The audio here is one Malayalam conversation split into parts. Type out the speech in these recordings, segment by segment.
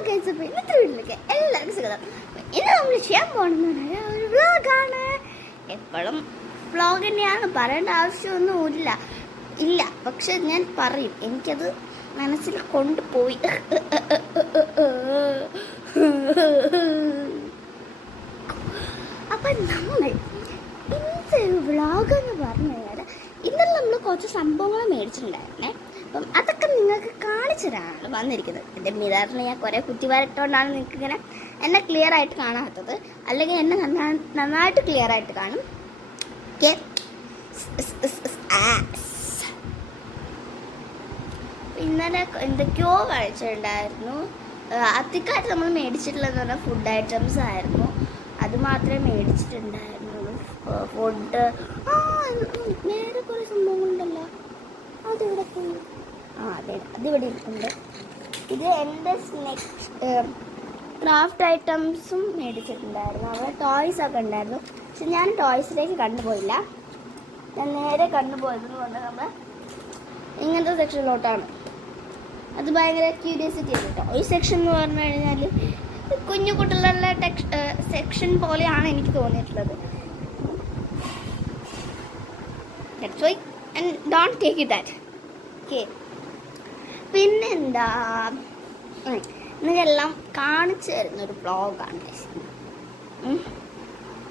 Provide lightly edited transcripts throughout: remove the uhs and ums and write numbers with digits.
ഇന്നത്തെ വീട്ടിലേക്ക് എല്ലാവർക്കും സ്വാഗതം. ഇന്ന് നമ്മൾ ചെയ്യാൻ പോകുന്നത് ഒരു വ്ളോഗാണ്. എപ്പോഴും വ്ളോഗ് തന്നെയാണ്, പറയേണ്ട ആവശ്യമൊന്നും ഇല്ല. പക്ഷെ ഞാൻ പറയും, എനിക്കത് മനസ്സിൽ കൊണ്ടുപോയി. അപ്പം നമ്മൾ ഇന്നത്തെ വ്ളോഗ് എന്ന് പറഞ്ഞു കഴിഞ്ഞാൽ ഇന്നലെ നമ്മൾ കുറച്ച് സംഭവങ്ങൾ മേടിച്ചിട്ടുണ്ടായിരുന്നേ. അപ്പം അതൊക്കെ നിങ്ങൾക്ക് കാണിച്ചു തരാനാണ് വന്നിരിക്കുന്നത്. എൻ്റെ മിററിൽ ഞാൻ കുറേ കുത്തിവരട്ടോണ്ടാണ് നിങ്ങൾക്ക് ഇങ്ങനെ എന്നെ ക്ലിയർ ആയിട്ട് കാണാത്തത്. അല്ലെങ്കിൽ എന്നെ നന്നായിട്ട് ക്ലിയർ ആയിട്ട് കാണും. ഓക്കെ, ഇന്നലെ എന്തൊക്കെയോ കഴിച്ചിട്ടുണ്ടായിരുന്നു. അധികമായിട്ട് നമ്മൾ മേടിച്ചിട്ടുള്ളതെന്ന് പറഞ്ഞാൽ ഫുഡ് ഐറ്റംസ് ആയിരുന്നു. അത് മാത്രമേ മേടിച്ചിട്ടുണ്ടായിരുന്നുള്ളൂ. ഫുഡ് നേരെ കുറേ സംഭവങ്ങളുണ്ടല്ലോ. അതിവിടെ പോയി. അതെ, അതിവിടെ ഇരിക്കുന്നുണ്ട്. ഇത് എൻ്റെ ക്രാഫ്റ്റ് ഐറ്റംസും മേടിച്ചിട്ടുണ്ടായിരുന്നു. അവിടെ ടോയ്സ് ഒക്കെ ഉണ്ടായിരുന്നു. പക്ഷെ ഞാൻ ടോയ്സിലേക്ക് കണ്ടുപോയില്ല. ഞാൻ നേരെ കണ്ടുപോയതെന്ന് പറഞ്ഞാൽ നമ്മൾ ഇങ്ങനത്തെ സെക്ഷനിലോട്ടാണ്. അത് ഭയങ്കര ക്യൂരിയോസിറ്റി ആണ്. ടോയ് സെക്ഷൻ എന്ന് പറഞ്ഞു കഴിഞ്ഞാൽ കുഞ്ഞു കുട്ടികളുടെ സെക്ഷൻ പോലെയാണ് എനിക്ക് തോന്നിയിട്ടുള്ളത്. That's why and don't take it that. Okay. പിന്നെന്താ, നിങ്ങളെല്ലാം കാണിച്ചു തരുന്നൊരു വ്ളോഗാണ്.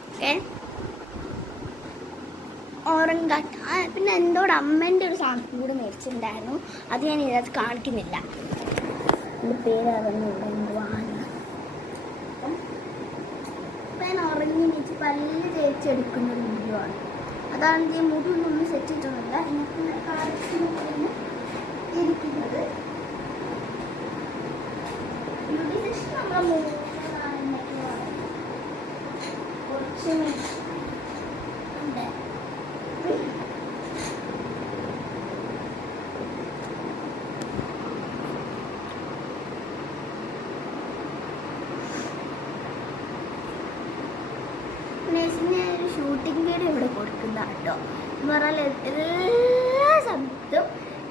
ഓക്കെ, ഓറങ്കാട്ട. പിന്നെ എന്തോട് അമ്മേൻ്റെ ഒരു സാധനം കൂടെ മേടിച്ചിട്ടുണ്ടായിരുന്നു. അത് ഞാൻ ഇതിനകത്ത് കാണിക്കുന്നില്ല. എൻ്റെ പേര് അതൊന്നും എന്തുവാണ്. ഞാൻ ഉറങ്ങി നീച്ച് പല്ല് തേച്ചെടുക്കുന്നൊരു വീഡിയോ ആണ്. അതാണ് ഈ മുടി ഒന്നും സെറ്റ് ചെയ്തിട്ടൊന്നുമില്ല. ഇങ്ങനെ കാണിക്കുന്നത് ഇരിക്കുന്നത് ബ്യൂട്ടി സെക്ഷൻ നമ്മളെ കുറച്ച് ഉണ്ട്. ഒരു ഷൂട്ടിംഗ് വീഡിയോ ഇവിടെ കൊടുക്കുന്ന കേട്ടോ. എന്ന് പറഞ്ഞാൽ എല്ലാ സമയത്തും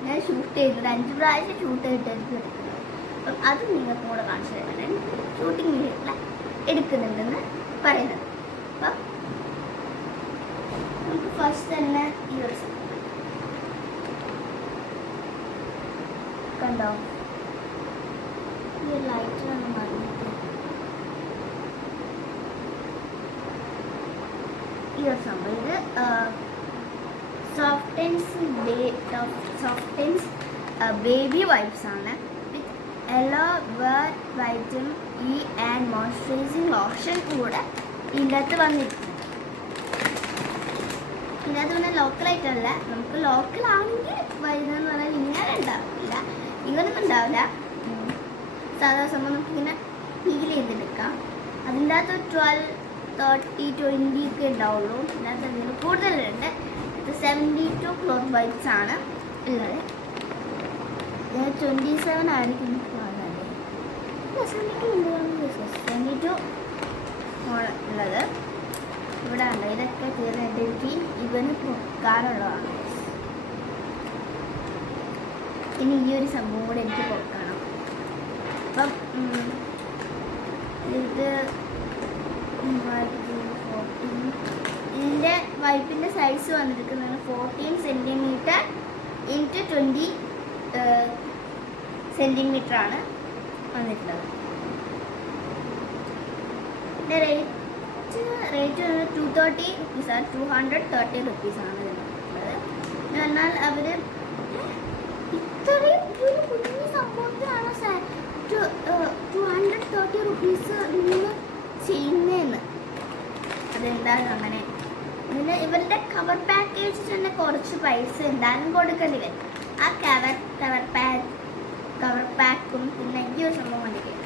ഞാൻ ഷൂട്ട് ചെയ്യുന്നത് 5 പ്രാവശ്യം ഷൂട്ട് ചെയ്തിട്ടായിരിക്കും എടുക്കുന്നത്. അപ്പം അത് നിങ്ങൾക്ക് കൂടെ കാണിച്ചു തരാൻ ഷൂട്ടിംഗ് വീഡിയോ എടുക്കുന്നുണ്ടെന്ന് പറയുന്നത്. അപ്പം നമുക്ക് ഫസ്റ്റ് തന്നെ ഈ ഒരു സംഭവം കണ്ടോ. ഈ ലൈറ്റിലൊന്നും പറഞ്ഞിട്ട് ഈ ഒരു സംഭവം ഇത് സോഫ്റ്റൻസ് ബേബി വൈപ്സ് ആണ്. വിത്ത് yellow word vitamin E and moisturising lotion കൂടെ ഇതിനകത്ത് വന്നിരിക്കുന്നു. ഇതിനകത്ത് പിന്നെ ലോക്കലായിട്ടല്ല, നമുക്ക് ലോക്കലാണെങ്കിൽ വരുന്നതെന്ന് പറഞ്ഞാൽ ഇങ്ങനെ ഉണ്ടാവില്ല, ഇങ്ങനൊന്നും ഉണ്ടാവില്ല. സാധാരണ സംഭവം നമുക്കിങ്ങനെ ഫീൽ ചെയ്തെടുക്കാം. അതിൻ്റെ അകത്ത് 12, 30, 20 ഒക്കെ ഉണ്ടാവുള്ളൂ. ഇതിനകത്ത് എന്തെങ്കിലും കൂടുതലുണ്ട്. ഇത് 72 ക്ലോത്ത് വൈപ്സ് ആണ് ഉള്ളത്. 27 ആയിരിക്കും ഉള്ളത്. 72 ഉള്ളത് ഇവിടെ ഉണ്ട്. ഇതൊക്കെ തീർന്നിട്ട് എനിക്ക് ഇവന് പൊക്കാനുള്ളതാണ്. ഇനി ഈ ഒരു സംഭവം കൂടെ എനിക്ക് പൊക്കണം. അപ്പം ഇത് ഇതിൻ്റെ വൈപ്പിൻ്റെ സൈസ് വന്നിരിക്കുന്നത് 14 സെൻറ്റിമീറ്റർ ഇൻറ്റു 20 സെൻറ്റിമീറ്റർ ആണ് വന്നിട്ടുള്ളത്. ഇതിൻ്റെ റേറ്റ് വന്നത് 230 റുപ്പീസാണ്. 230 റുപ്പീസാണ് വരുന്നത്. എന്നാൽ അവർ ഇത്രയും ഒരു കുഞ്ഞു സംഭവത്തിനാണ് 230 റുപ്പീസ് നിന്ന് ചെയ്യുന്നതെന്ന്. അതെന്താണ് അങ്ങനെ? പിന്നെ ഇവരുടെ കവർ പാക്കേജ് തന്നെ കുറച്ച് പൈസ എന്തായാലും കൊടുക്കേണ്ടി വരും. ആ കവർ പാക്കും പിന്നെ ഈ ഒരു സംഭവം കൊണ്ടിരിക്കും.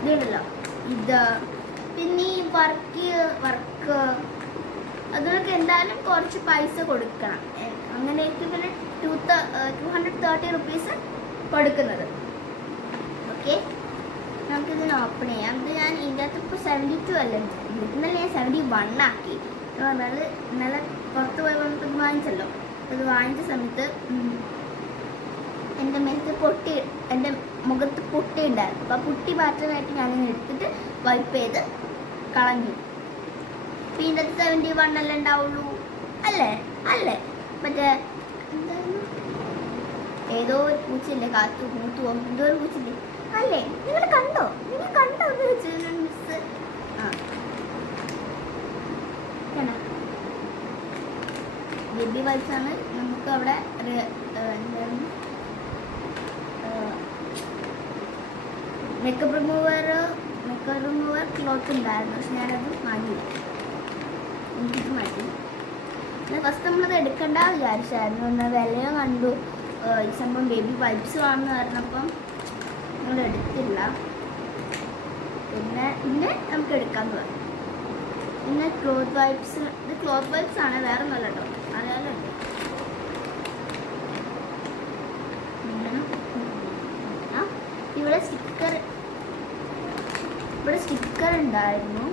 ഇതുണ്ടല്ലോ, ഇത് പിന്നെ ഈ വർക്ക് അതിനൊക്കെ എന്തായാലും കുറച്ച് പൈസ കൊടുക്കണം. അങ്ങനെയൊക്കെ പിന്നെ 230 റുപ്പീസ് കൊടുക്കുന്നത്. ഓക്കെ, നമുക്കിതിന് ഓപ്പൺ ചെയ്യാം. ഇത് ഞാൻ ഇതിൻ്റെ അകത്ത് ഇപ്പോൾ 72 അല്ല, ഇന്നലെ ഞാൻ 71 ആക്കി. എന്ന് പറഞ്ഞാൽ ഇന്നലെ പുറത്ത് പോയി വന്നിട്ട് വാങ്ങിച്ചല്ലോ. അത് വാങ്ങിച്ച സമയത്ത് എൻ്റെ മേത്ത് എൻ്റെ മുഖത്ത് പൊട്ടി ഉണ്ടായിരുന്നു. അപ്പോൾ ആ പൊട്ടി മാറ്റാനായിട്ട് ഞാനിങ്ങനെ എടുത്തിട്ട് വൈപ്പ് ചെയ്ത് കളഞ്ഞു. പിന്നെ 71 അല്ലേ ഉണ്ടാവുള്ളൂ, അല്ലേ അല്ലേ? മറ്റേ എന്തായിരുന്നു, ഏതോ ഒരു പൂച്ചയില്ലേ, കാത്തു മൂത്തുവോ എന്തോ ഒരു പൂച്ചില്ലേ, അല്ലേ? നിങ്ങൾ കണ്ടോ മിസ്? ആ ബേബി വൈപ്സാണ്. നമുക്ക് അവിടെ എന്താണ് മേക്കപ്പ് റിമൂവർ ക്ലോത്ത് ഉണ്ടായിരുന്നു, പക്ഷെ ഞാനത് വാങ്ങിയില്ല, എനിക്കിത് മാറ്റി. ഫസ്റ്റ് നമ്മളത് എടുക്കണ്ട വിചാരിച്ചായിരുന്നു. എന്നാൽ വിലയോ കണ്ടു, ഈ സംഭവം ബേബി വൈപ്സ് വാങ്ങുന്ന പറഞ്ഞപ്പം നമ്മൾ എടുത്തില്ല. പിന്നെ നമുക്ക് എടുക്കാമെന്ന് പറഞ്ഞു. പിന്നെ ക്ലോത്ത് വൈപ്സ്, ഇത് ക്ലോത്ത് വൈപ്സ് ആണ്, വേറെ ഒന്നല്ല കേട്ടോ, അതല്ല. ഇവിടെ സ്റ്റിക്കർ ഉണ്ടായിരുന്നു,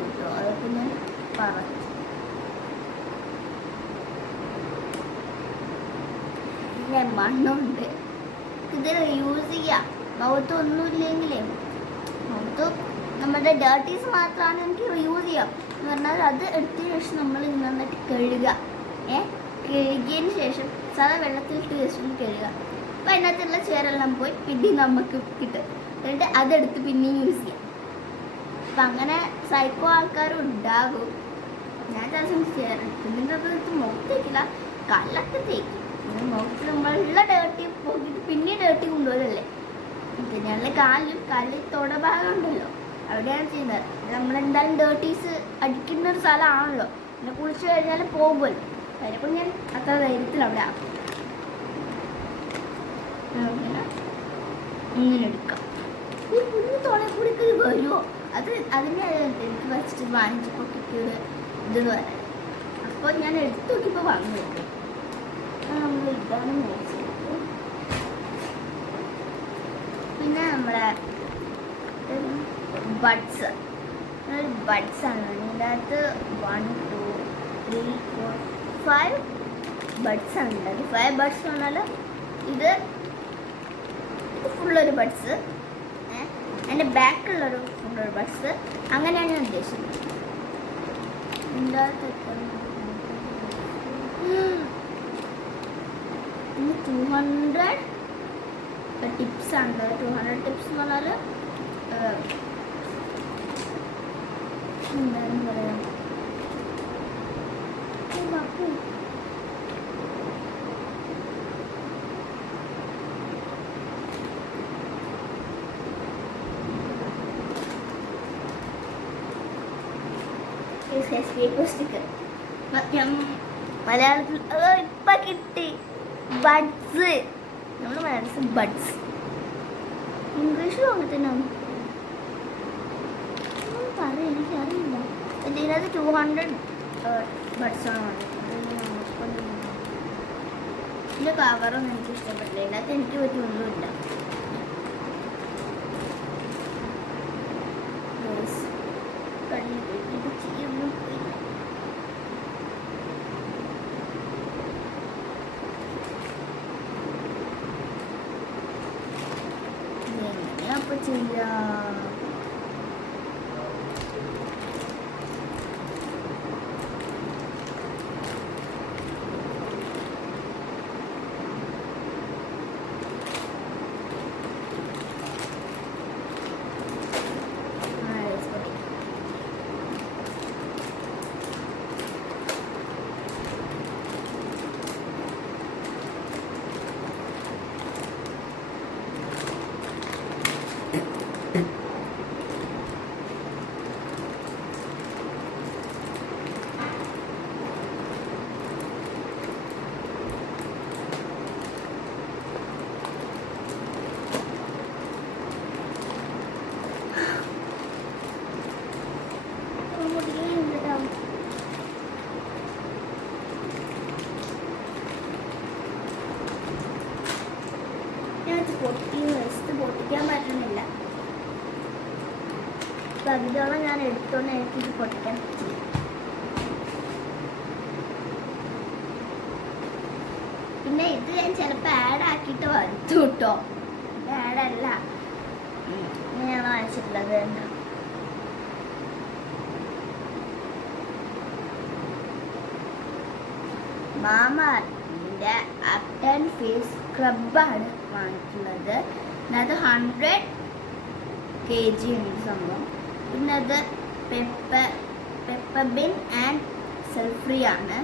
കേട്ടോ, അതൊക്കെ ഞാൻ പറഞ്ഞു. പിന്നെ മണ്ണുണ്ട്, ഇത് യൂസ് ചെയ്യാം. മൗത്തൊന്നുമില്ലെങ്കിലേ, മൗത്ത് നമ്മുടെ ഡേർട്ടീസ് മാത്രമാണ് നമുക്ക് യൂസ് ചെയ്യാം എന്ന് പറഞ്ഞാൽ അത് എടുത്തതിന് ശേഷം നമ്മൾ നന്നായിട്ട് കഴുകുക. കഴുകിയതിന് ശേഷം സാധാ വെള്ളത്തിലിട്ട് ജസ്റ്റ് കഴുകുക. അപ്പോൾ അതിനകത്തുള്ള ചേരെല്ലാം പോയി പിന്നെ നമുക്ക് കിട്ടും. എന്നിട്ട് അതെടുത്ത് പിന്നെയും യൂസ് ചെയ്യാം. അപ്പം അങ്ങനെ സൈക്കോ ആൾക്കാരും ഉണ്ടാകും. ഞാൻ ചില സമയം ചെയ്യാറുണ്ട്. പിന്നെ അത് മുഖത്ത് തേക്കില്ല, കല്ലൊക്കെ തേക്കും. മുഖത്ത് നമ്മളുള്ള ഡേർട്ടി പോയിട്ട് പിന്നെ ഡേർട്ടി കൊണ്ടുപോകലല്ലേ. ഞങ്ങളുടെ കാലിൽ തൊടഭാഗം ഉണ്ടല്ലോ, അവിടെയാണ് ചെയ്യുന്നത്. നമ്മളെന്തായാലും ഡേർട്ടീസ് അടിക്കുന്ന ഒരു സ്ഥലമാണല്ലോ, പിന്നെ കുളിച്ച് കഴിഞ്ഞാൽ പോകുമല്ലോ. അതിനെക്കൊണ്ട് ഞാൻ അത്ര ധൈര്യത്തിൽ അവിടെ ആക്കും. ഇങ്ങനെ എടുക്കാം. ഈ കുഞ്ഞു തോളെ കൂടിക്ക് വരുമോ? അതിനെ എനിക്ക് വെച്ചിട്ട് വാങ്ങിച്ച് പൊട്ടിക്കൊരു ഇതെന്ന് പറയാം. അപ്പോൾ ഞാൻ എടുത്തു നോക്കിയപ്പോൾ വാങ്ങി വെക്കും. നമ്മൾ ഇതാണ് മേടിച്ചത്. പിന്നെ നമ്മുടെ ബഡ്സാണ്. ഇതിൻ്റെ അകത്ത് 1 2 3 4 5 ബഡ്സാണ് ഉള്ളത്. 5 ബഡ്സ് പറഞ്ഞാൽ ഇത് ഫുള്ളൊരു ബഡ്സ്, എൻ്റെ ബാക്കിലുള്ളൊരു ഫുള്ളൊരു ബഡ്സ്, അങ്ങനെയാണ് ഞാൻ ഉദ്ദേശിക്കുന്നത്. ഇതിൻ്റെ അകത്ത് 200 ടിപ്സ് ആണ്. 200 ടിപ്സ് എന്ന് പറഞ്ഞാൽ എന്താണെന്ന് പറയാം, സ്റ്റിക്കർ മലയാളത്തിൽ ഇപ്പം കിട്ടി. ബഡ്സ്, നമ്മൾ മലയാളത്തിൽ ബഡ്സ്, ഇംഗ്ലീഷിലും അങ്ങനെ തന്നെയാണ് പറയാം, എനിക്കറിയില്ല. ഇതിനകത്ത് 200 ബഡ്സാണ്. ഇതിൻ്റെ കവറൊന്നും എനിക്ക് ഇഷ്ടപ്പെട്ടില്ല. ഇതിനകത്ത് എനിക്ക് പറ്റിയൊന്നുമില്ല. എങ്ങനെയാ ചെയ്യാം? പൊട്ടിക്കാൻ പറ്റുന്നില്ല. പകുതിയോളം ഞാൻ എടുത്തോണ്ട് എനിക്കിത് പൊട്ടിക്കാൻ പറ്റില്ല. പിന്നെ ഇത് ഞാൻ ചിലപ്പോൾ ആഡ് ആക്കിയിട്ട് വരുത്തു കേട്ടോ. ആഡല്ല ഞാൻ വാങ്ങിച്ചിട്ടുള്ളത്. മാമാർത്തിൻ്റെ അപ്റ്റൺ ഫേസ് സ്ക്രബാണ് വാങ്ങിയിട്ടുള്ളത്. അത് 100 kg ഉണ്ട് സംഭവം. പിന്നെ അത് പെപ്പർബിൻ ആൻഡ് സൾഫ്രീ ആണ്.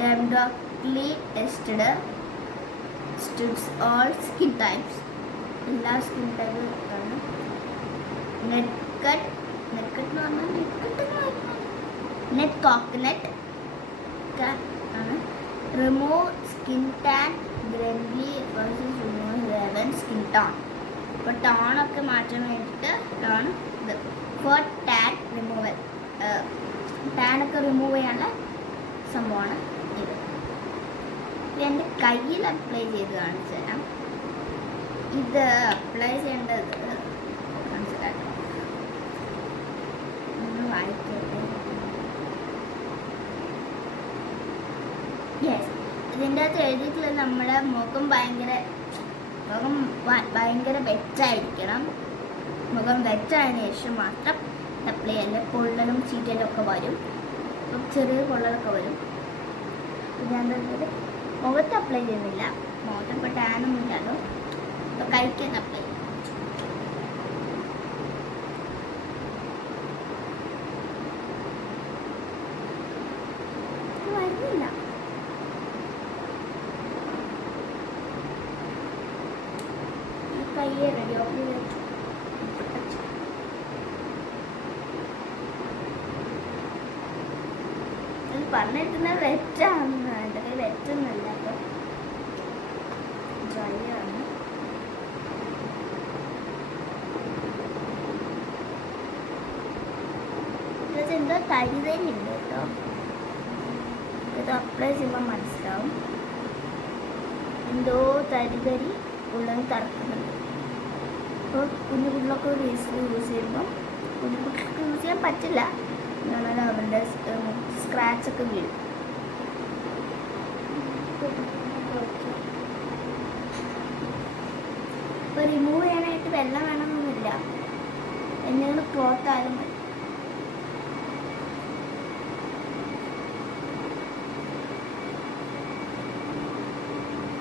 Dermatologically tested, suits all skin types, എല്ലാ സ്കിൻ ടൈപ്പും. നെറ്റ് കോക്കനട്ട് ആണ്. റിമൂവ് സ്കിൻ ടാൻ ഗ്രൻലി വേഴ്സസ് റിമൂവ് സ്കിൻ ടോൺ. അപ്പോൾ ടോണൊക്കെ മാറ്റാൻ വേണ്ടിയിട്ട് ടോൺ ഇത് ഫോർ ടാൻ റിമൂവൽ, ടാനൊക്കെ റിമൂവ് ചെയ്യാനുള്ള സംഭവമാണ് ഇത്. എൻ്റെ കയ്യിൽ അപ്ലൈ ചെയ്ത് കാണിച്ചു തരാം. ഇത് അപ്ലൈ ചെയ്യേണ്ടത് കാണിച്ചു തരാം. ഒന്ന് വായിക്കട്ടെ. യെസ്, ഇതിൻ്റെ അകത്ത് എഴുതിയിട്ടുള്ളത് നമ്മുടെ മുഖം ഭയങ്കര വെറ്റായിരിക്കണം. മുഖം വെറ്റായതിനു ശേഷം മാത്രം അപ്ലൈ ചെയ്യാൻ. പൊള്ളലും ചീറ്റലും ഒക്കെ വരും, ചെറിയ പൊള്ളലൊക്കെ വരും. ഞാൻ മുഖത്ത് അപ്ലൈ ചെയ്യുന്നില്ല, മുഖത്തിപ്പോൾ ടാനൊന്നും ഇല്ലല്ലോ. അപ്പോൾ കഴിക്കാൻ അപ്ലൈ ചെയ്യും. വരുന്നില്ല. ഈ കയ്യെ റെഡി ഓഫ് വെച്ചു. പറഞ്ഞിട്ടുന്ന വെറ്റാണ്, ഇതൊക്കെ വെറ്റൊന്നുമല്ല, അപ്പോൾ ഡ്രൈ ആണ്. എന്തോ തരിതരിയുണ്ട് കേട്ടോ. ഇത് അപ്ലൈ ചെയ്യുമ്പോൾ മനസ്സിലാവും എന്തോ തരിതരി ഉള്ളത് തറക്കുന്നുണ്ട്. അപ്പോൾ കുഞ്ഞു കുട്ടികളൊക്കെ യൂസ് ചെയ്യുമ്പോൾ കുഞ്ഞു കുട്ടികൾക്ക് യൂസ് ചെയ്യാൻ പറ്റില്ല, എന്നാലും അവരുടെ സ്ക്രാച്ചൊക്കെ വീഴും. ഇപ്പോൾ റിമൂവ് ചെയ്യാനായിട്ട് വെള്ളം വേണമെന്നൊന്നുമില്ല, എന്തെങ്കിലും ക്ലോത്ത് ആയാലും മതി.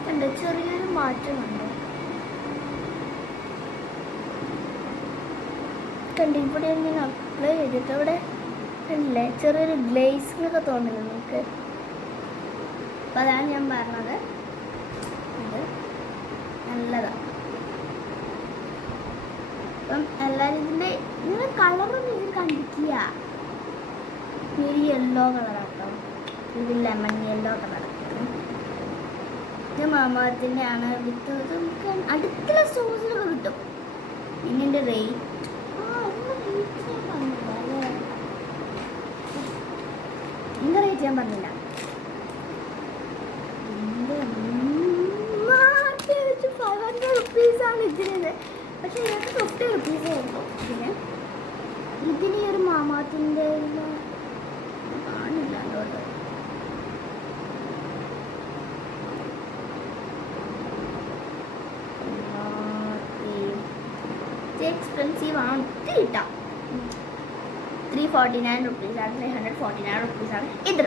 കണ്ടോ, ചെറിയൊരു മാറ്റമുണ്ടോ? കണ്ടോ, ഇവിടെ ഞാൻ അപ്ലൈ ചെയ്തിട്ട് അവിടെ അല്ലേ ചെറിയൊരു ഗ്ലേസിങ്ങൊക്കെ തോന്നില്ല നമുക്ക്. അപ്പം അതാണ് ഞാൻ പറഞ്ഞത്, ഇത് നല്ലതാണ്. അപ്പം എല്ലാവരും ഇതിൻ്റെ നിങ്ങൾ കളറൊന്നും ഇതിൽ കണ്ടിട്ടില്ല. ഒരു യെല്ലോ കളറാട്ടോ, ഇത് ലെമൺ യെല്ലോ കളറാണ്. ഇത് മാമാർത്തിൻ്റെ ആണ്. വിറ്റത് നമുക്ക് അടുത്തുള്ള സ്റ്റോഴ്സിലൊക്കെ കിട്ടും. പിന്നെ എൻ്റെ റേറ്റ് എന്താ റേറ്റ് ഞാൻ പറഞ്ഞില്ല. 500 റുപ്പീസാണ് ഇതിന്, പക്ഷെ ഇതിനകത്ത് 50 റുപ്പീസേ ഉള്ളൂ. ഇതിന് ഒരു മാമാത്തിൻ്റെ കാണില്ല കേട്ടോ. എക്സ്പെൻസീവ് ആണ്, ഒത്തിരി കിട്ടാം. 349 റുപ്പീസാണ്, 349 റുപ്പീസാണ് ഇത്.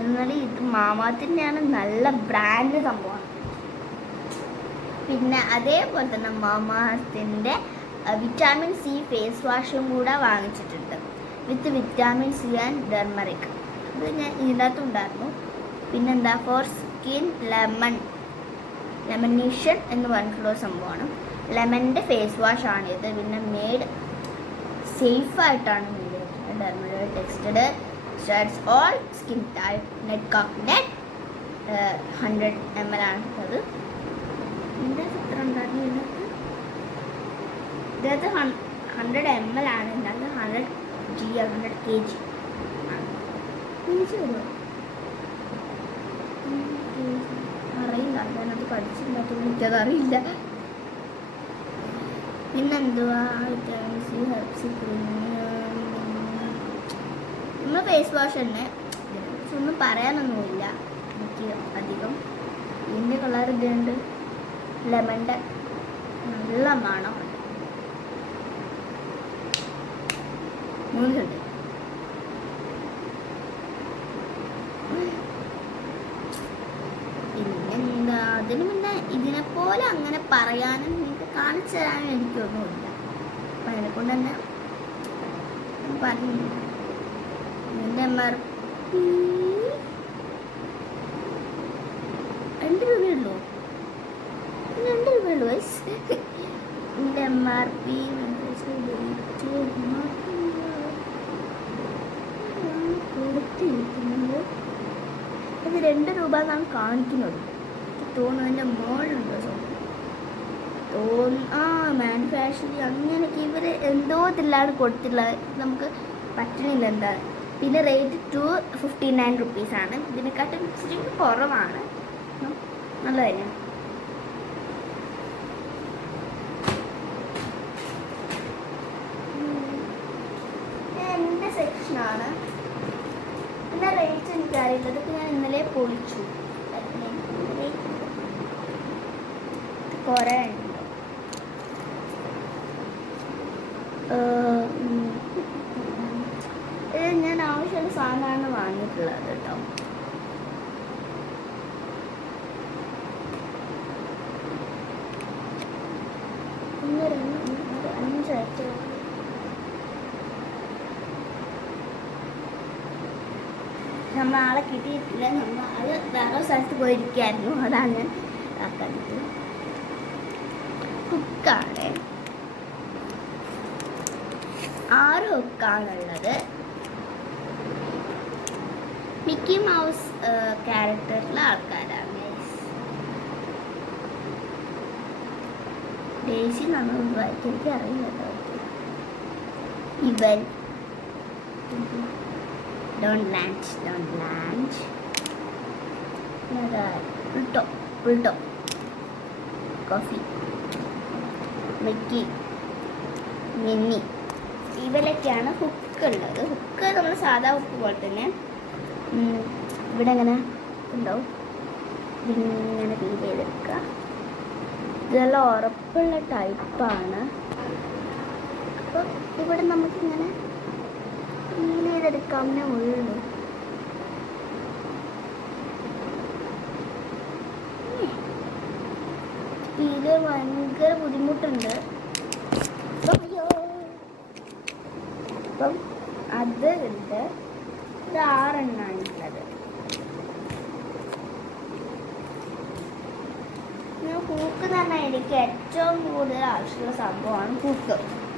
എന്നാലും ഇത് മാമാത്തിൻ്റെയാണ്, നല്ല ബ്രാൻഡ് സംഭവമാണ്. പിന്നെ അതേപോലെ തന്നെ മാമാത്തിൻ്റെ വിറ്റാമിൻ സി ഫേസ് വാഷും കൂടെ വാങ്ങിച്ചിട്ടുണ്ട്, വിത്ത് വിറ്റാമിൻ സി ആൻഡ് ഡെർമറിക്. ഇത് ഞാൻ ഇതിനകത്തുണ്ടായിരുന്നു. പിന്നെന്താ ഫോർ സ്കിൻ ലെമനേഷൻ എന്ന് പറഞ്ഞിട്ടുള്ള സംഭവമാണ്. ലെമണിൻ്റെ ഫേസ് വാഷാണിത്. പിന്നെ മെയ്ഡ് സേഫായിട്ടാണ് dermatologically tested, suits all skin type. Net coconut 100 ml ആണുള്ളത്. ഇതിൻ്റെ ചിത്രം ഉണ്ടായിരുന്നു ഇതിനകത്ത് 100 ml ആണ്. ഇതിനകത്ത് 100 kg അറിയില്ല, അതിനകത്ത് പഠിച്ചില്ലാത്തത് എനിക്കതറിയില്ല. പിന്നെന്തുവാ വിറ്റാമിൻ സി ഹെർബ്സ് ക്രീം, നമ്മൾ ഫേസ് വാഷ് തന്നെ. ഇതിനെക്കുറിച്ചൊന്നും പറയാനൊന്നുമില്ല എനിക്ക് അധികം. വേറെ ഇതുണ്ട് ലെമണിൻ്റെ നല്ല മണമുണ്ട്. 3 ഉണ്ട്. പിന്നെന്താ അതിന് മുന്നേ ഇതിനെപ്പോലെ അങ്ങനെ പറയാനും നിങ്ങൾക്ക് കാണിച്ചു തരാനും എനിക്കൊന്നുമില്ല. അപ്പം അതിനെക്കൊണ്ട് തന്നെ പറഞ്ഞു. ഇതിൻ്റെ MRP 2 രൂപയുള്ളൂ. 2 രൂപയുള്ളൂ. ഇതിൻ്റെ MRP കൊടുത്തിരിക്കുന്നത് അത് 2 രൂപ എന്നാണ് കാണിക്കുന്നത്. തോന്നുന്നതിൻ്റെ മുകളിലുണ്ടോ മാനുഫാക്ചറിങ് അങ്ങനെയൊക്കെ ഇവർ എന്തോ ഇതിലാണ് കൊടുത്തിട്ടുള്ളത്. നമുക്ക് പറ്റണില്ല എന്താ. പിന്നെ റേറ്റ് 259 റുപ്പീസാണ്. ഇതിനെക്കാട്ടും ഇച്ചിരി കുറവാണ്. നല്ല തന്നെ. എൻ്റെ സെക്ഷനാണ്. എൻ്റെ റേറ്റ് എനിക്കറിയില്ലത്. ഞാൻ ഇന്നലെ പൊളിച്ചു. കുറേ ഉണ്ട്. ഇത് ഞാൻ ആവശ്യമുള്ള സാധനമാണ് വാങ്ങിയിട്ടുള്ളത് കേട്ടോ. അഞ്ചായിട്ട് നമ്മൾ ആളെ കിട്ടിയിട്ടില്ല. നമ്മൾ അത് വേറെ സ്ഥലത്ത് പോയിരിക്കായിരുന്നു. അതാണ് ഞാൻ ആക്കാഞ്ഞത്. ഹുക്കാണ് 6 ഹുക്കാണുള്ളത്. മിക്കി മൗസ് ക്യാരക്ടറിലെ ആൾക്കാരാണ്. ഡേസി നമ്മൾ എനിക്ക് അറിയില്ലല്ലോ. ഇവൻ ഡോണ്ട് ലാൻഡ് ഉൾട്ടോ കോഫി മിക്കി മിന്നി ഇവരൊക്കെയാണ് ഹുക്കുള്ളത്. ഹുക്ക് നമ്മൾ സാധാ ഹുക്ക് പോലെ തന്നെ ഇവിടെ അങ്ങനെ ഉണ്ടാവും. ഇങ്ങനെ ഫീൽ ചെയ്തെടുക്കുക. ഇതെല്ലാം ഉറപ്പുള്ള ടൈപ്പാണ്. അപ്പോൾ ഇവിടെ നമുക്കിങ്ങനെ ഫീൽ ചെയ്തെടുക്കാവുന്നേ ഉള്ളൂ. ഇത് ഭയങ്കര ബുദ്ധിമുട്ടുണ്ട്. അപ്പം അത് ഉണ്ട്. ഇത് 6 എണ്ണാണുള്ളത്. ഹൂക്ക് എന്ന് പറഞ്ഞാൽ എനിക്ക് ഏറ്റവും കൂടുതൽ ആവശ്യമുള്ള സംഭവമാണ്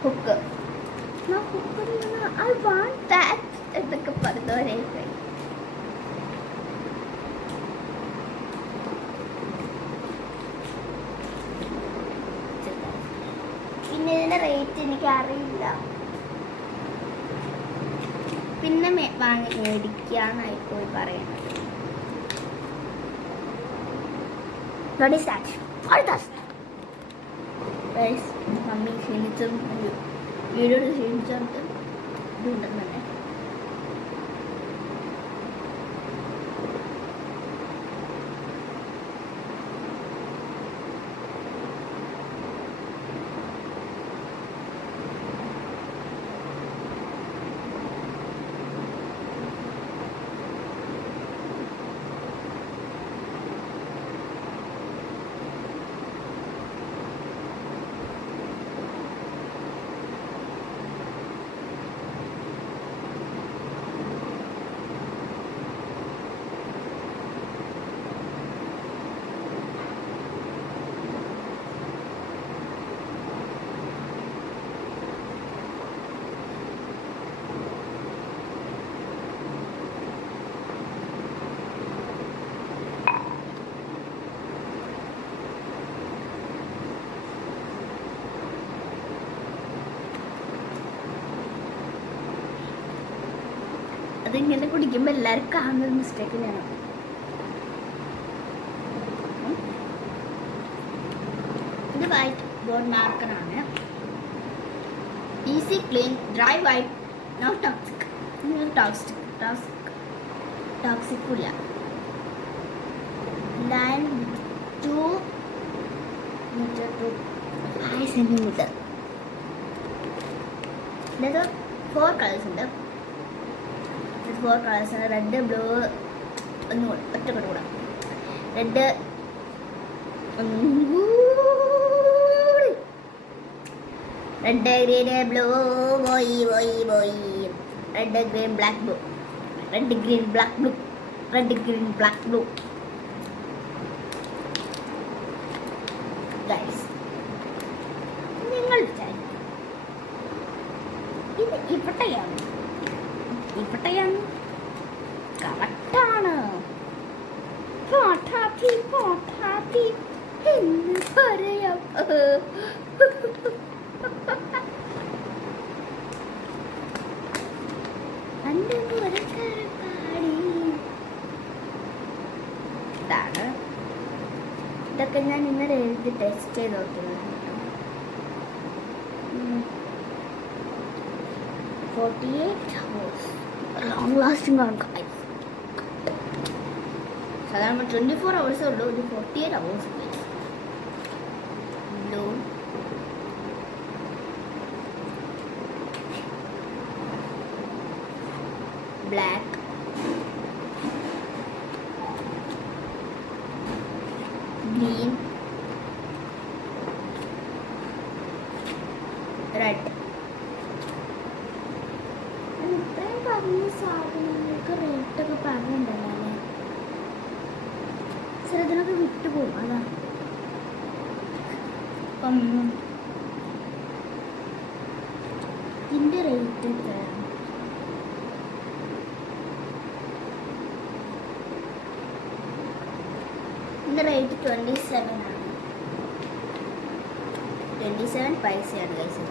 ഹുക്ക്. ഐ വാണ്ട് ദാറ്റ് എന്നൊക്കെ പറഞ്ഞവരായി. പിന്നെ ഇതിൻ്റെ റേറ്റ് എനിക്ക് അറിയില്ല. പിന്നെ മേടിക്കാന്നായിപ്പോയി പറയുന്നത്. മമ്മി ക്ഷീണിച്ചും വീഡിയോ ക്ഷീണിച്ചോണ്ട് ഇതുണ്ടെന്നെ. അതിങ്ങനെ കുടിക്കുമ്പോൾ എല്ലാവരും കാണുന്നൊരു മിസ്റ്റേക്ക് ഞാൻ. ഇത് വൈറ്റ് ബോർഡ് മാർക്കറാണ്. Easy clean dry white no toxic. ടോക്സിക്കില്ല. Line meter to 5 centimeter. ഇതിനകത്ത് 4 കളേഴ്സ് ഉണ്ട്. 4 കളേഴ്സ് ആണ്. റെഡ്, ബ്ലൂ, ഒന്നുകൂടെ ഒറ്റ കൂടെ red, red, green, blue, boy, red, green, black, blue, red, green, black, blue, red, green, black, blue. Guys, നിങ്ങൾ വിചാരിക്കും ഇത് ഇവിടെയാണ് കറക്റ്റാണ്. പോട്ടാപ്പി എന്ന് പറയാം. ഇതാണ്. ഇതൊക്കെ ഞാൻ ഇന്നലെ എഴുതി ടെസ്റ്റ് ചെയ്ത് നോക്കുന്നത്. 48 hours. Long lasting ആണ് guys. സാധാരണ 24 hours ഉള്ളൂ. ഇത് 48 hours. Blue, black, green, red. ഇത്രയും പറഞ്ഞ സാധനങ്ങൾക്ക് റേറ്റൊക്കെ പറഞ്ഞിട്ടുണ്ടല്ലോ അല്ലേ? ചിലതിനൊക്കെ വിട്ടുപോകും. അതാണ് അപ്പം ഇതിൻ്റെ റേറ്റ് എത്രയാണ്? ഇതിൻ്റെ റേറ്റ് 27 ആണ്. 27 പൈസയാണ് ഗൈസ്.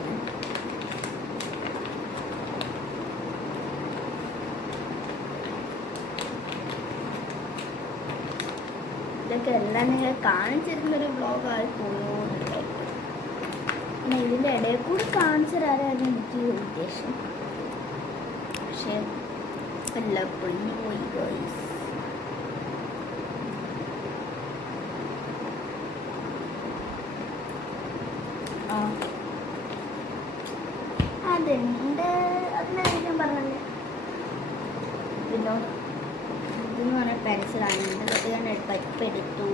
ഇതൊക്കെ എല്ലാം നിങ്ങൾ കാണിച്ചിരുന്നൊരു വ്ളോഗായി പോകുന്നുണ്ട്. പിന്നെ ഇതിൻ്റെ ഇടയിൽ കൂടി കാണിച്ചു തരാനായിരുന്നു എനിക്ക് ഉദ്ദേശം. പക്ഷേ എല്ലാം പൊളിഞ്ഞു പോയി ഗൈസ്. അതുണ്ട്, അതിനായിരിക്കും പറഞ്ഞല്ലേ. പിന്നെ ഇതെന്ന് പറഞ്ഞാൽ പെൻസിലാണ്. ഇതിനകത്ത് ഞാൻ ഇപ്പം എടുത്തു.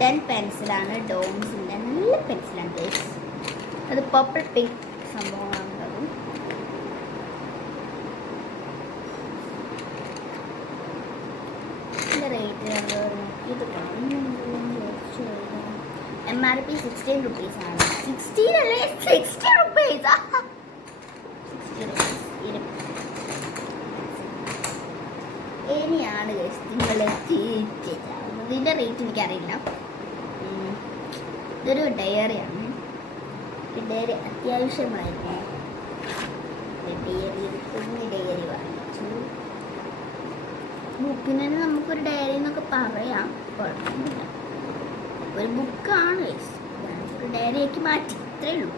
10 പെൻസിലാണ്. ഡോംസിൻ്റെ നല്ല പെൻസിലാണ് ഗൈസ്. അത് പർപ്പിൾ പിങ്ക് സംഭവമാണുള്ളത്. ഇതിൻ്റെ റേറ്റ് ഇത് ചോദിച്ചു കഴിഞ്ഞാൽ MRP 16 റുപ്പീസാണ്. 16 അല്ലേ, 60 റുപ്പീസാ. 60 റുപ്പീസ്. ഇനിയാണ് നിങ്ങൾ ഇതിൻ്റെ റേറ്റ് എനിക്കറിയില്ല. ഇതൊരു ഡയറിയാണ്. ഈ ഡയറി അത്യാവശ്യമായിരുന്നു. കുഞ്ഞ് ഡയറി വാങ്ങിച്ചു. ബുക്കിന് തന്നെ നമുക്കൊരു ഡയറി എന്നൊക്കെ പറയാം, കുഴപ്പമൊന്നുമില്ല. ഒരു ബുക്കാണ് ഒരു ഡയറിയാക്കി മാറ്റി, ഇത്രയേ ഉള്ളൂ.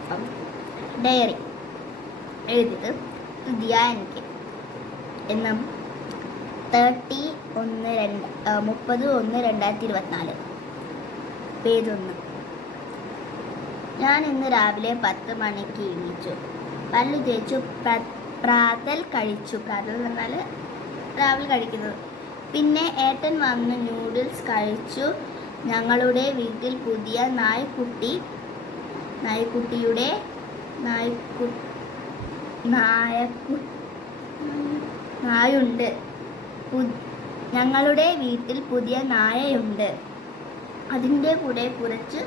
അപ്പം ഡയറി എഴുതിയത് എനിക്ക് എന്നും 30/1/2024 പേജ് 1. ഞാൻ ഇന്ന് രാവിലെ 10 മണിക്ക് എണീച്ചു. പല്ല് തേച്ചു, പ്രാതൽ കഴിച്ചു. പ്രാതൽ എന്ന് പറഞ്ഞാൽ രാവിലെ കഴിക്കുന്നത്. പിന്നെ ഏട്ടൻ വന്ന് നൂഡിൽസ് കഴിച്ചു. ഞങ്ങളുടെ വീട്ടിൽ പുതിയ നായുണ്ട്. ഞങ്ങളുടെ വീട്ടിൽ പുതിയ നായയുണ്ട്. അതിൻ്റെ കൂടെ കുറച്ച്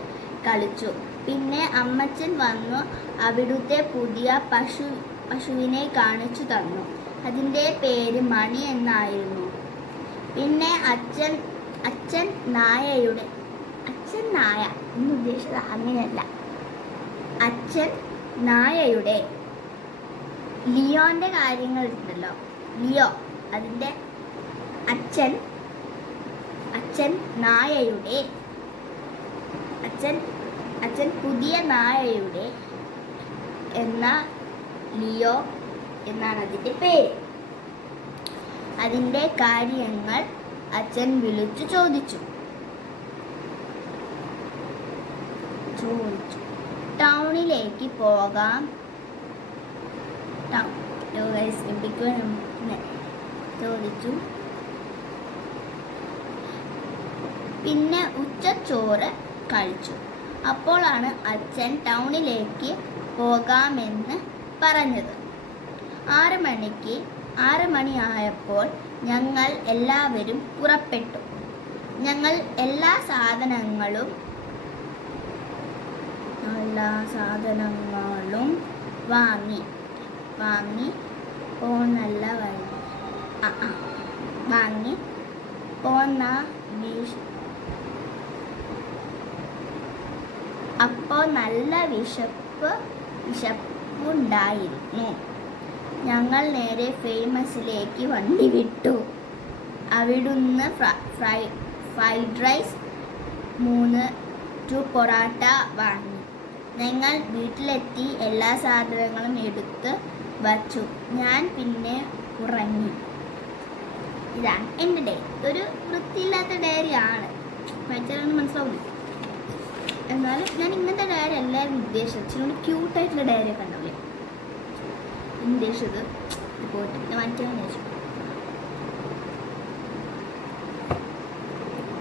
കളിച്ചു. പിന്നെ അമ്മച്ചൻ വന്നു അവിടുത്തെ പുതിയ പശുവിനെ കാണിച്ചു തന്നു. അതിൻ്റെ പേര് മണി എന്നായിരുന്നു. പിന്നെ അച്ഛൻ നായ എന്ന് ഉദ്ദേശിച്ചത് അങ്ങനെയല്ല. അച്ഛൻ നായയുടെ ലിയോൻ്റെ കാര്യങ്ങൾ ഉണ്ടല്ലോ, ലിയോ, അതിൻ്റെ അച്ഛൻ പുതിയ നായയുടെ എന്ന ലിയോ എന്നാണ് അതിൻ്റെ പേര്. അതിൻ്റെ കാര്യങ്ങൾ അച്ഛൻ വിളിച്ചു ചോദിച്ചു. ടൗണിലേക്ക് പോകാം. ചോദിച്ചു. പിന്നെ ഉച്ചച്ചോറ് കഴിച്ചു. അപ്പോഴാണ് അച്ഛൻ ടൗണിലേക്ക് പോകാമെന്ന് പറഞ്ഞത്. 6 മണിയായപ്പോൾ ഞങ്ങൾ എല്ലാവരും പുറപ്പെട്ടു. ഞങ്ങൾ എല്ലാ സാധനങ്ങളും വാങ്ങി അപ്പോൾ നല്ല വിശപ്പുണ്ടായിരുന്നു. ഞങ്ങൾ നേരെ ഫേമസിലേക്ക് വണ്ടി വിട്ടു. അവിടുന്ന് ഫ്രൈഡ് റൈസ് 3 പൊറാട്ട വാങ്ങി. ഞങ്ങൾ വീട്ടിലെത്തി എല്ലാ സാധനങ്ങളും എടുത്ത് വച്ചു. ഞാൻ പിന്നെ ഉറങ്ങി. ഇതാണ് എൻ്റെ ഡയറി. ഒരു വൃത്തിയില്ലാത്ത ഡയറിയാണ്, വായിച്ചാലൊന്നും മനസ്സിലാവില്ല. എന്നാലും ഞാൻ ഇങ്ങനത്തെ ഡയറി എല്ലാവരും ഉദ്ദേശിച്ചത് ഇച്ചിരി ക്യൂട്ടായിട്ടുള്ള ഡയറി ഒക്കെ ഉണ്ടാവില്ലേ, ഉദ്ദേശിച്ചത് പോയിട്ട് മാറ്റാൻ വിചാരിച്ചു.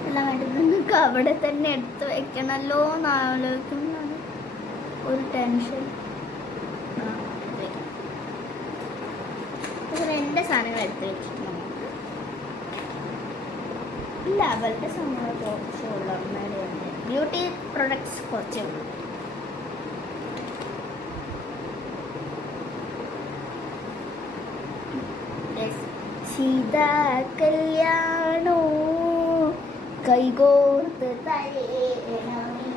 എല്ലാം വേണ്ടി നിങ്ങൾക്ക് അവിടെ തന്നെ എടുത്ത് വെക്കണമല്ലോ എന്ന് ആലോചിക്കുന്നതാണ് ഒരു ടെൻഷൻ. എൻ്റെ സാധനങ്ങൾ എടുത്ത് വെച്ചിട്ട് നമുക്ക് ഇല്ല, അവളുടെ സാധനങ്ങൾ കുറച്ചുള്ള ബ്യൂട്ടി പ്രൊഡക്ട്സ് കുറച്ചേ ഉള്ളൂ. സീതാ കല്യാണോ കൈകോർത്ത് തരേണമേ,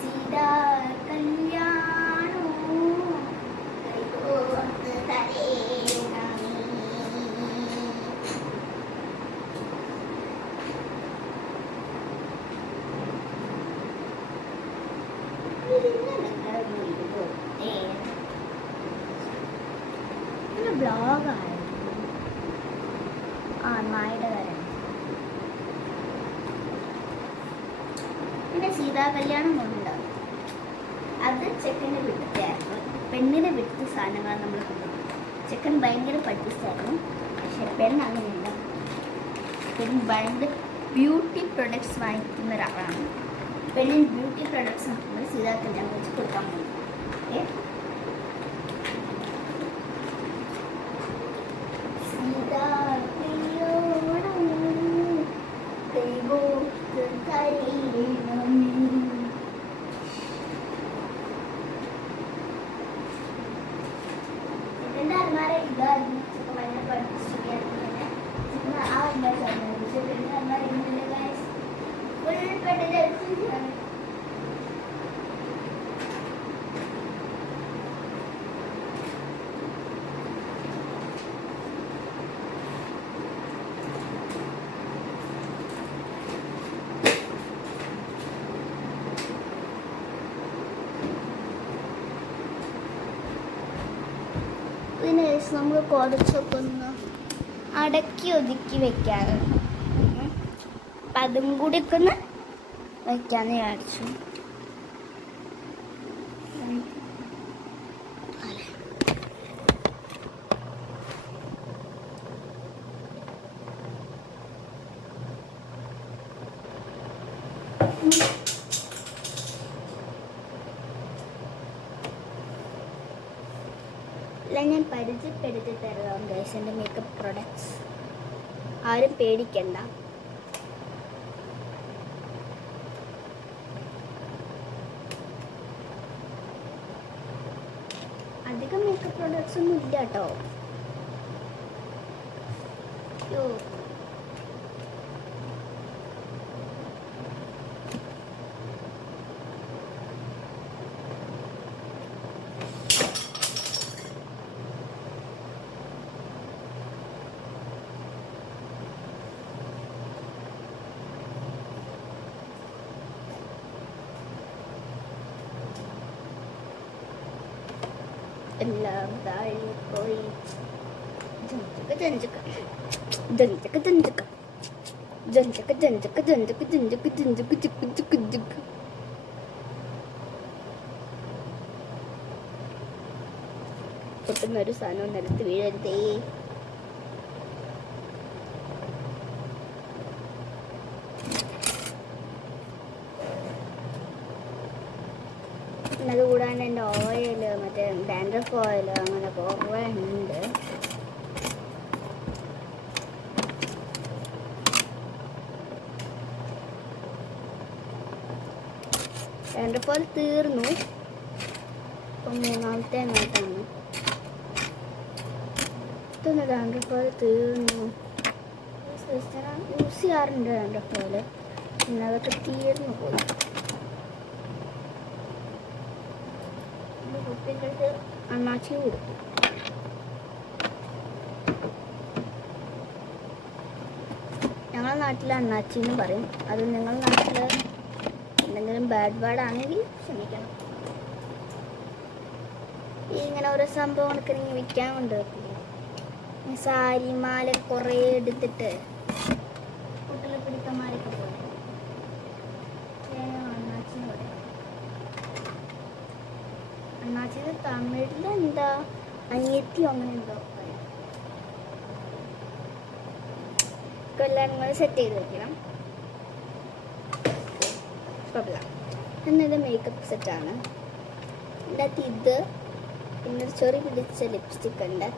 സീതാ കല്യാണോ കൈകോർത്ത് തരേണമേ. ബ്ലോഗായിരുന്നു നായുടെ കാര്യം. പിന്നെ സീതാ കല്യാണം കൊണ്ട് അത് ചെക്കൻ്റെ വീട്ടിലായിരുന്നു. പെണ്ണിൻ്റെ വീട്ടിലത്തെ സാധനങ്ങൾ നമ്മൾ കൊണ്ടുപോകും. ചെക്കൻ ഭയങ്കര പഠിച്ചായിരുന്നു, പക്ഷെ പെണ്ണ് അങ്ങനെയല്ല. പെണ്ണ് ഭയങ്കര ബ്യൂട്ടി പ്രൊഡക്ട്സ് വാങ്ങിക്കുന്ന ഒരാളാണ്. പെണ്ണിന് ബ്യൂട്ടി പ്രൊഡക്ട്സ് നമ്മൾ സീതാ കല്യാണം വെച്ച് കൊടുക്കാൻ പോകും. ഓക്കെ, ഇതിന് നമുക്ക് കുറച്ചൊക്കെ ഒന്ന് അടക്കി ഒതുക്കി വെക്കാറുണ്ട്. അപ്പം അതും കൂടി ഒക്കെ ഒന്ന് വയ്ക്കാന്ന് വിചാരിച്ചു. ഞാൻ പരിചയപ്പെടുത്തി തരാം ഗൈസ് എൻ്റെ മേക്കപ്പ് പ്രൊഡക്ട്സ്. ആരും പേടിക്കണ്ട. അധികം മേക്കപ്പ് പ്രൊഡക്ട്സ് ഒന്നും ഇല്ല കേട്ടോ. എല്ലാം താഴെ പോയി. പൊട്ടുന്നൊരു സാധനവും നിലത്ത് വീഴരുതേ. അത് കൂടാണ്ട് എൻ്റെ ഓയിൽ, മറ്റേ ഡാൻഡ്രഫ് ഓയിൽ, അങ്ങനെ കുറേ ഉണ്ട്. ഡാൻഡ്രഫ് ഓയിൽ തീർന്നു. ഇപ്പം മൂന്നാമത്തെ നോട്ടാണ്. ഇതൊന്ന് ഡാൻഡ്രഫ് ഓയിൽ തീർന്നു. യൂസ് ചെയ്യാറുണ്ട് ഡാൻഡ്രഫ് ഓയിൽ, പിന്നെ അതൊക്കെ തീർന്നു പോയി. കുപ്പിൻ്റെ അണ്ണാച്ചി കൊടുത്തു. ഞങ്ങളുടെ നാട്ടിൽ അണ്ണാച്ചി എന്ന് പറയും. അത് നിങ്ങളുടെ നാട്ടിൽ എന്തെങ്കിലും ബാഡ് വേർഡ് ആണെങ്കിൽ ക്ഷമിക്കണം. ഇങ്ങനെ ഓരോ സംഭവങ്ങളൊക്കെ നിങ്ങൾ വിൽക്കാൻ കൊണ്ടുവരില്ലേ? സാരി മാല കുറേ എടുത്തിട്ട് കുട്ടികളെ പിടിക്കന്മാരൊക്കെ പോയി അണ്ണാച്ചിന്ന് പറയും. അണ്ണാച്ചിന്ന് തമിഴിൽ എന്താ അനിയത്തി അങ്ങനെ എന്തോ പറയും. എല്ലാം നിങ്ങൾ സെറ്റ് ചെയ്ത് വെക്കണം. എന്നിട്ട് മേക്കപ്പ് സെറ്റാണ്. ഇതിനകത്ത് ഇത് പിന്നെ ചൊറി പിടിച്ച ലിപ്സ്റ്റിക് ഉണ്ട്.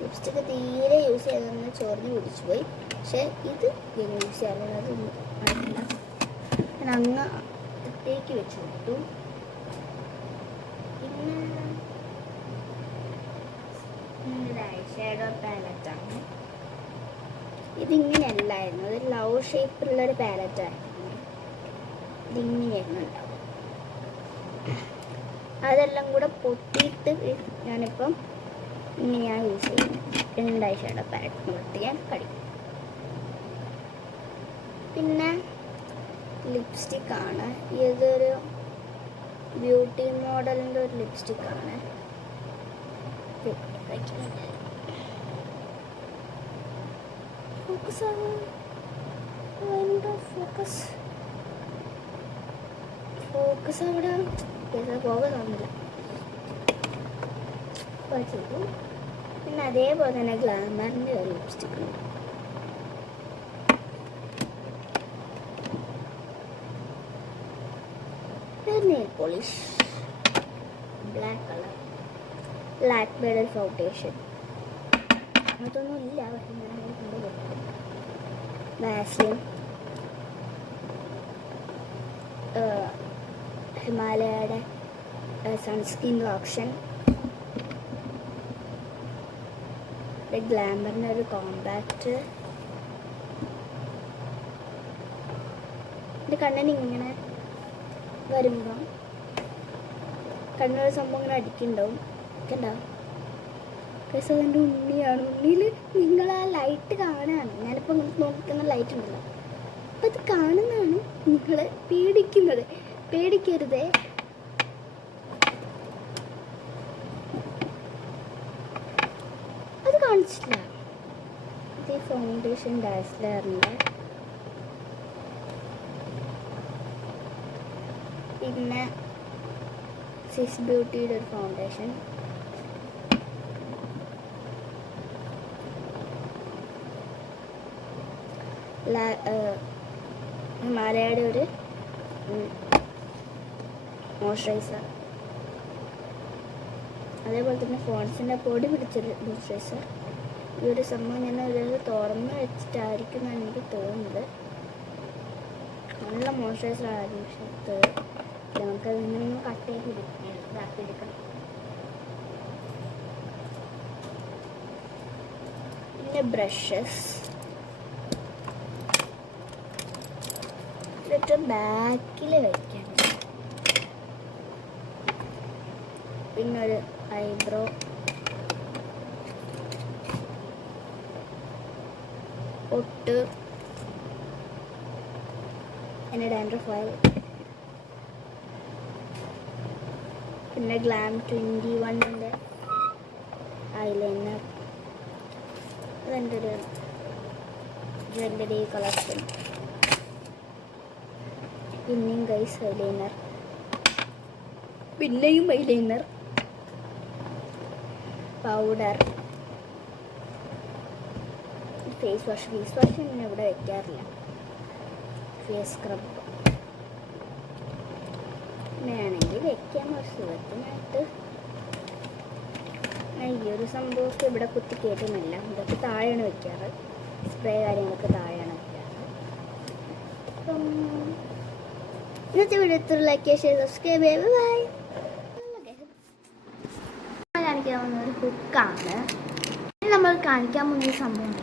ലിപ്സ്റ്റിക്ക് തീരെ യൂസ് ചെയ്തൊന്ന് ചൊറിഞ്ഞ് പിടിച്ചു പോയി. പക്ഷെ ഇത് യൂസ് ചെയ്യാറുള്ളത് അറിയില്ല. ഞാൻ അങ്ങ് അകത്തേക്ക് വെച്ച് കൊടുത്തു. പിന്നെ ഐഷാഡോ പാലറ്റാണ്. ഇതിങ്ങനെയല്ലായിരുന്നു, ഒരു ലവ് ഷേപ്പിലുള്ളൊരു പാലറ്റായിരുന്നു. ഇതിങ്ങനെയായിരുന്നു ഉണ്ടാവും. അതെല്ലാം കൂടെ പൊട്ടിയിട്ട് ഞാനിപ്പം ഇങ്ങനെയാണ് യൂസ് ചെയ്യുന്നത്. 2 ഐഷാഡോ പാലറ്റ് പൊട്ടി ഞാൻ കഴിക്കും. പിന്നെ ലിപ്സ്റ്റിക്കാണ്. ഇതൊരു ബ്യൂട്ടി മോഡലിൻ്റെ ഒരു ലിപ്സ്റ്റിക്കാണ്. ഫോക്കസ് ആണ്, ഫോക്കസ് ഫോക്കസ് അവിടെ ഫോക്കസ് ആവുന്നില്ല. ചെയ്തു. പിന്നെ അതേപോലെ തന്നെ ഗ്ലാമറിൻ്റെ ഒരു ലിപ്സ്റ്റിക് ഉണ്ട്. Nail polish black colour, lac ബേഡൽ foundation. അതൊന്നും ഇല്ല, വാസ്ലിൻ, ഹിമാലയയുടെ സൺസ്ക്രീൻ ലോഷൻ, ഗ്ലാമറിൻ്റെ ഒരു കോമ്പാക്റ്റ്. എൻ്റെ കണ്ണിന് ഇങ്ങനെ വരുമ്പം കണ്ണൊരു സംഭവം ഇങ്ങനെ അടിക്കുന്നുണ്ടാവും. ഉണ്ടാവും പക്ഷെ അതെൻ്റെ ഉണ്ണിയാണ്. ഉണ്ണിയിൽ നിങ്ങൾ ആ ലൈറ്റ് കാണാണ്. ഞാനിപ്പോൾ നോക്കുന്ന ലൈറ്റ് ഉണ്ടല്ലോ, അപ്പം അത് കാണുന്നതാണ് നിങ്ങൾ പേടിക്കുന്നത്. പേടിക്കരുതേ. അത് കാണിച്ചില്ല. ഇത് ഫൗണ്ടേഷൻ ഡാസ്ലറിൻ്റെ. പിന്നെ സിസ് ബ്യൂട്ടിയുടെ ഒരു ഫൗണ്ടേഷൻ. ഹിമാലയയുടെ ഒരു മോയ്സ്ചറൈസർ. അതേപോലെ തന്നെ ഫോൺസിൻ്റെ പൊടി പിടിച്ചൊരു മോയ്സ്ചറൈസർ. ഈ ഒരു സംഭവം ഞാൻ ഒരു തുറന്ന് വെച്ചിട്ടായിരിക്കും എന്നാണ് എനിക്ക് തോന്നുന്നത്. നല്ല മോയ്സ്ചറൈസർ ആയിരുന്നു. പക്ഷേ നമുക്ക് ഇങ്ങനെ കട്ട് ചെയ്ത് ഇതാക്കിയെടുക്കണം. പിന്നെ ബ്രഷസ്, ഇതൊക്കെ ബാക്കിൽ വയ്ക്കാൻ. പിന്നെ ഒരു ഐബ്രോ, പൊട്ട്, പിന്നെ ഡാൻഡ്രഫ് ഓയിൽ, പിന്നെ ഗ്ലാം 21ൻ്റെ ഐലൈനർ, അതെൻ്റെ ഒരു ജ്വല്ലറി കളക്ഷൻ. പിന്നെയും ഗൈസ് ഐലൈനർ, പിന്നെയും ഐലൈനർ, പൗഡർ, ഫേസ് വാഷ് ഞാൻ ഇവിടെ വെക്കാറില്ല. ഫേസ് സ്ക്രബ് വേണമെങ്കിൽ വെക്കാം ഒരു സുഖത്തിനായിട്ട്. ഈ ഒരു സംഭവമൊക്കെ ഇവിടെ കുത്തി കയറ്റുന്നില്ല, ഇതൊക്കെ താഴെയാണ് വെക്കാറ്. സ്പ്രേ കാര്യങ്ങളൊക്കെ താഴെയാണ് വെക്കാറ്. അപ്പം ഇന്നത്തെ വീഡിയോ ലൈക്ക് ഷെയർ സബ്സ്ക്രൈബ് ചെയ്യുക. ബൈ. കാണിക്കാൻ പോകുന്ന ഒരു ഹുക്കാണ് നമ്മൾ കാണിക്കാൻ പോകുന്ന ഒരു സംഭവം.